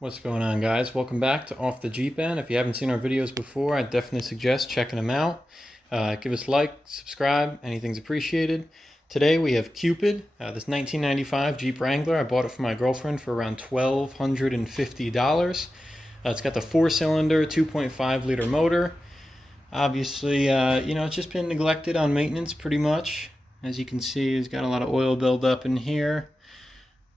What's going on, guys? Welcome back to Off the Jeep End. If you haven't seen our videos before, I definitely suggest checking them out. Give us a like, subscribe, anything's appreciated. Today we have Cupid, this 1995 Jeep Wrangler. I bought it for my girlfriend for around $1,250. It's got the 4-cylinder, 2.5 liter motor. Obviously, it's just been neglected on maintenance pretty much. As you can see, it's got a lot of oil buildup in here.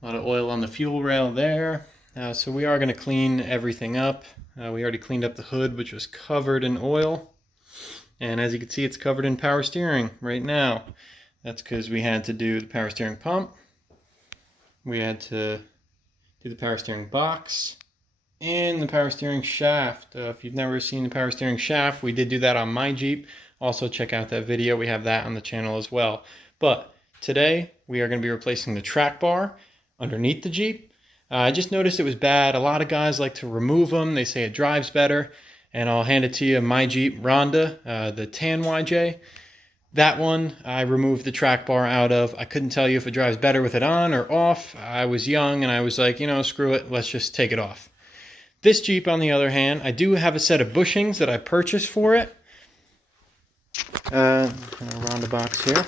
A lot of oil on the fuel rail there. So we are going to clean everything up. We already cleaned up the hood, which was covered in oil. And as you can see, it's covered in power steering right now. That's because we had to do the power steering pump. We had to do the power steering box and the power steering shaft. If you've never seen the power steering shaft, we did do that on my Jeep. Also check out that video. We have that on the channel as well. But today we are going to be replacing the track bar underneath the Jeep. I just noticed it was bad. A lot of guys like to remove them. They say it drives better. And I'll hand it to you. My Jeep Ronda, the tan YJ. That one I removed the track bar out of. I couldn't tell you if it drives better with it on or off. I was young and I was like, screw it. Let's just take it off. This Jeep, on the other hand, I do have a set of bushings that I purchased for it. Ronda box here.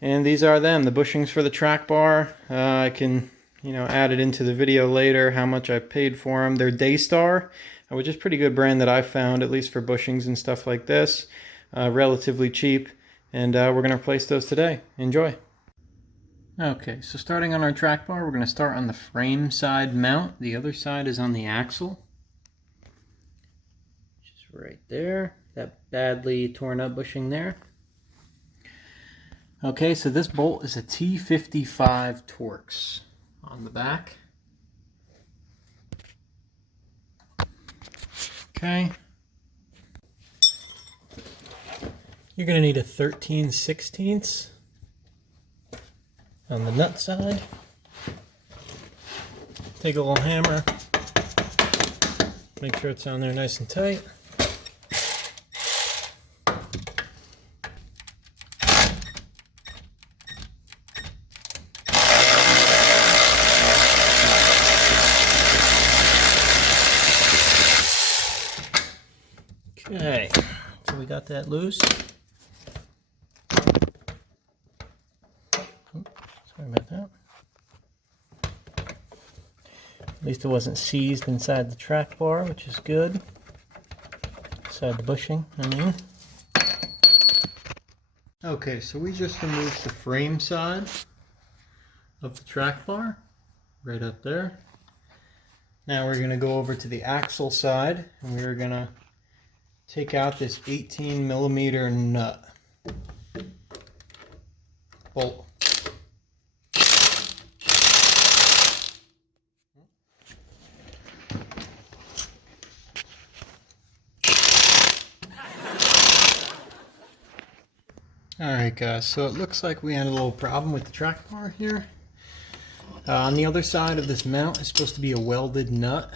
And these are them, the bushings for the track bar. I can add it into the video later how much I paid for them. They're Daystar, which is a pretty good brand that I've found, at least for bushings and stuff like this. Relatively cheap, and we're going to replace those today. Enjoy. Okay, so starting on our track bar, we're going to start on the frame side mount. The other side is on the axle. Just right there, that badly torn up bushing there. Okay, so this bolt is a T55 Torx on the back. Okay. You're going to need a 13/16 on the nut side. Take a little hammer. Make sure it's on there nice and tight. Okay, so we got that loose. Sorry about that. At least it wasn't seized inside the track bar, which is good. Inside the bushing, I mean. Okay, so we just removed the frame side of the track bar, right up there. Now we're going to go over to the axle side, and we're going to take out this 18mm nut bolt. Alright guys, so it looks like we had a little problem with the track bar here. On the other side of this mount is supposed to be a welded nut,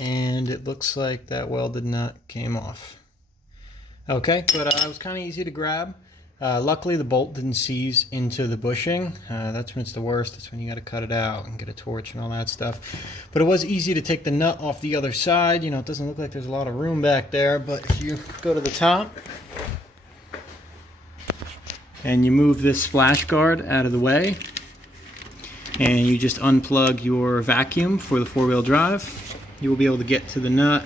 and it looks like that welded nut came off. Okay, but it was kind of easy to grab. Luckily the bolt didn't seize into the bushing. That's when it's the worst. That's when you got to cut it out and get a torch and all that stuff. But it was easy to take the nut off the other side. It doesn't look like there's a lot of room back there, but if you go to the top and you move this splash guard out of the way and you just unplug your vacuum for the 4-wheel drive, you will be able to get to the nut.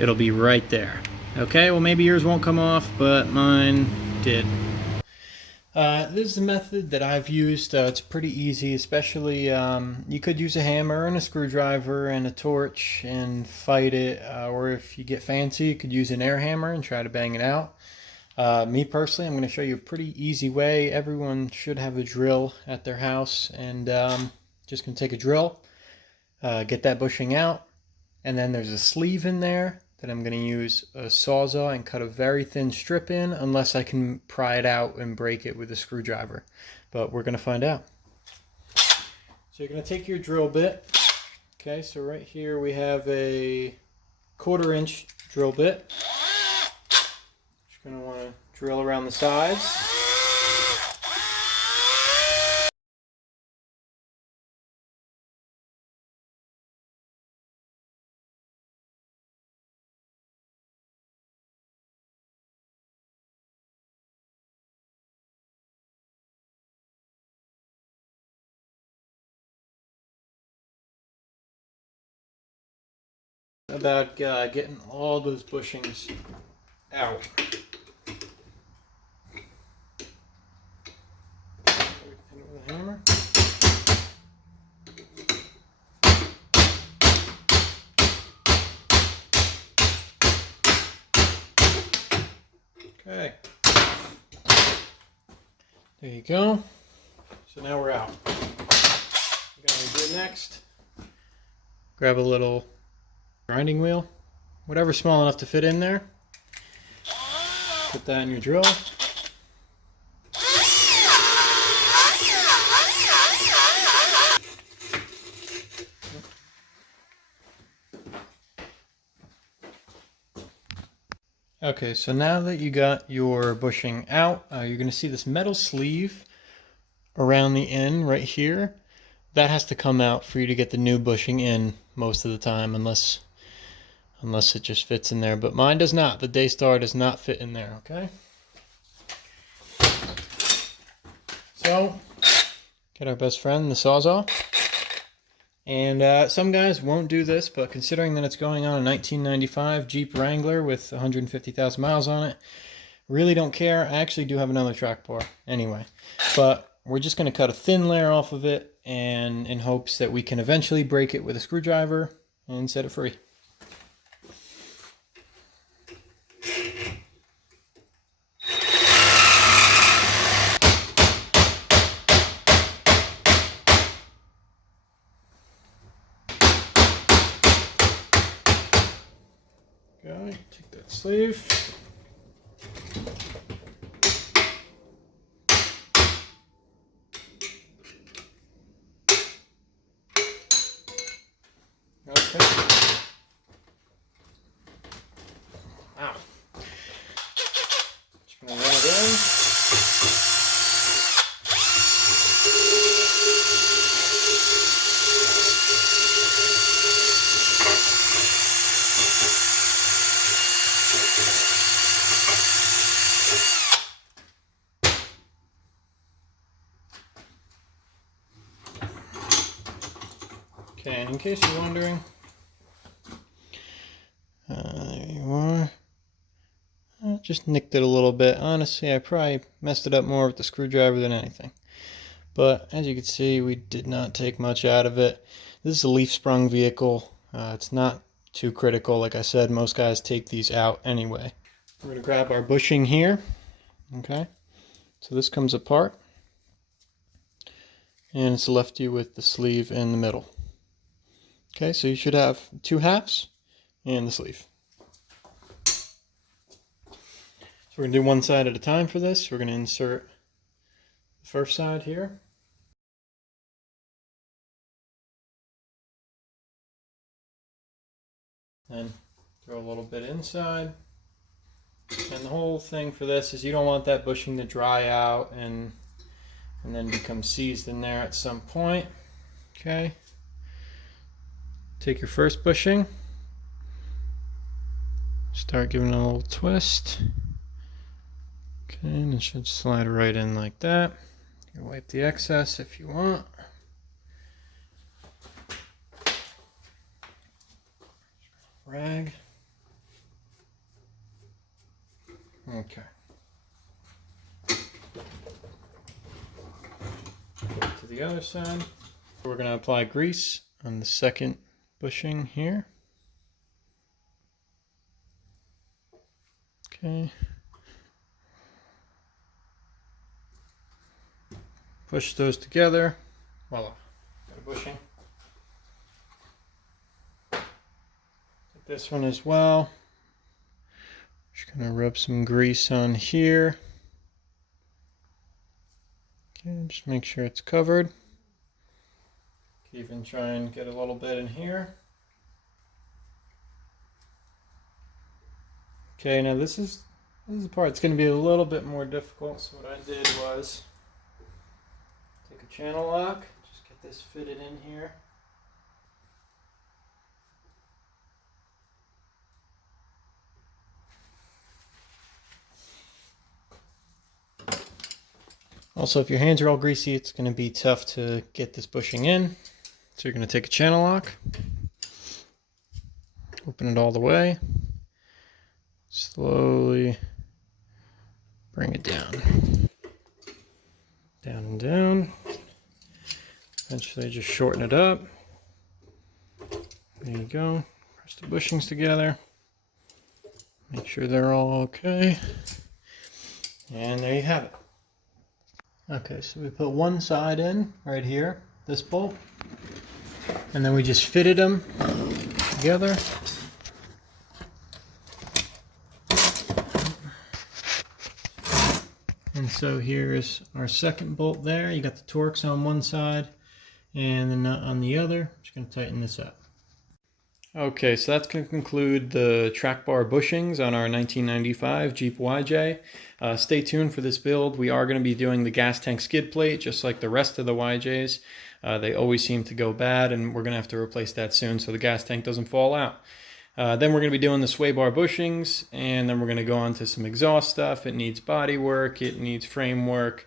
It'll be right there. Okay, well maybe yours won't come off, but mine did. This is a method that I've used. It's pretty easy, especially you could use a hammer and a screwdriver and a torch and fight it, or if you get fancy, you could use an air hammer and try to bang it out. Me personally, I'm going to show you a pretty easy way. Everyone should have a drill at their house, and just going to take a drill, get that bushing out, and then there's a sleeve in there that I'm going to use a Sawzall and cut a very thin strip in, unless I can pry it out and break it with a screwdriver. But we're going to find out. So you're going to take your drill bit. Okay, so right here we have a 1/4-inch drill bit. Just going to want to drill around the sides. about getting all those bushings out. With a hammer. Okay. There you go. So now we're out. What we're gonna do next, grab a little grinding wheel, whatever's small enough to fit in there. Put that in your drill. Okay, so now that you got your bushing out, you're going to see this metal sleeve around the end right here. That has to come out for you to get the new bushing in most of the time, unless it just fits in there. But mine does not. The Daystar does not fit in there, okay? So, get our best friend, the Sawzall. And some guys won't do this, but considering that it's going on a 1995 Jeep Wrangler with 150,000 miles on it, really don't care. I actually do have another track bar anyway. But we're just going to cut a thin layer off of it, and in hopes that we can eventually break it with a screwdriver and set it free. Okay, take that sleeve. Okay. Wow. Just gonna run it in. Okay, and in case you're wondering, there you are. I just nicked it a little bit. Honestly, I probably messed it up more with the screwdriver than anything. But as you can see, we did not take much out of it. This is a leaf sprung vehicle. It's not too critical. Like I said, most guys take these out anyway. We're going to grab our bushing here. Okay, so this comes apart. And it's left you with the sleeve in the middle. Okay, so you should have 2 halves and the sleeve. So we're going to do one side at a time for this. We're going to insert the first side here. And throw a little bit inside. And the whole thing for this is you don't want that bushing to dry out and then become seized in there at some point. Okay. Take your first bushing, start giving it a little twist. Okay, and it should slide right in like that. You can wipe the excess if you want. Rag. Okay. To the other side. We're going to apply grease on the second bushing here. Okay. Push those together. Voila. Got a bushing. Take this one as well. Just gonna rub some grease on here. Okay, just make sure it's covered. Even try and get a little bit in here. Okay, now this is the part that's going to be a little bit more difficult. So what I did was take a channel lock, just get this fitted in here. Also, if your hands are all greasy, it's going to be tough to get this bushing in. So you're going to take a channel lock, Open it all the way. Slowly bring it down. Down and down. Eventually just shorten it up. There you go. Press the bushings together. Make sure they're all okay. And there you have it. Okay, so we put one side in right here, this bolt. And then we just fitted them together. And so here's our second bolt there. You got the Torx on one side and the nut on the other. Just going to tighten this up. Okay, so that's going to conclude the track bar bushings on our 1995 Jeep YJ. Stay tuned for this build. We are going to be doing the gas tank skid plate just like the rest of the YJs. They always seem to go bad, and we're going to have to replace that soon so the gas tank doesn't fall out. Then we're going to be doing the sway bar bushings, and then we're going to go on to some exhaust stuff. It needs body work, it needs frame work.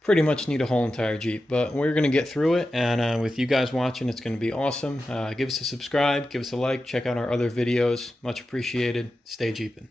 Pretty much need a whole entire Jeep, but we're going to get through it, and with you guys watching, it's going to be awesome. Give us a subscribe, give us a like, check out our other videos. Much appreciated. Stay Jeepin'.